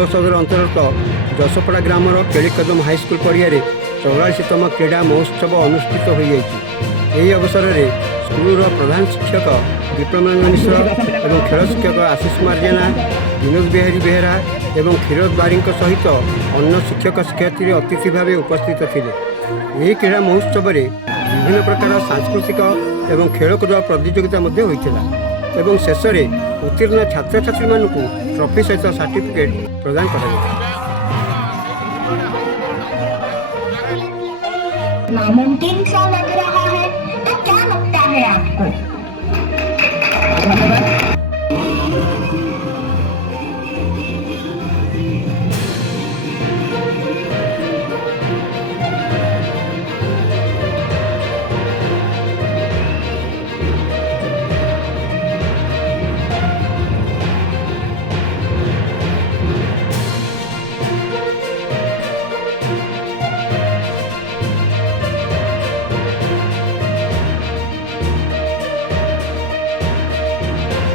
कोटक सदर अंतर्गत जसपड़ा grammar केलिकदम high school पड़िया 44तम क्रीड़ा महोत्सव अनुष्ठित हो यही अवसर में स्कूल प्रधान शिक्षक विप्रमरंजन मिश्र और खेल शिक्षक आशीष कुमार जेना, विनोद बिहारी बेहरा और क्षीरोद बारी सहित अन्य शिक्षक शिक्षयित्री अतिथि भाव उपस्थित थे। यह क्रीड़ा महोत्सव में विभिन्न प्रकार सांस्कृतिक और खेलकूद प्रतियोगिता होता शेष में उत्तीर्ण छात्र छात्री मानक ट्रॉफी सहित सर्टिफिकेट प्रदान कर नामुमकिन सा लग रहा है तो क्या लगता है आपको?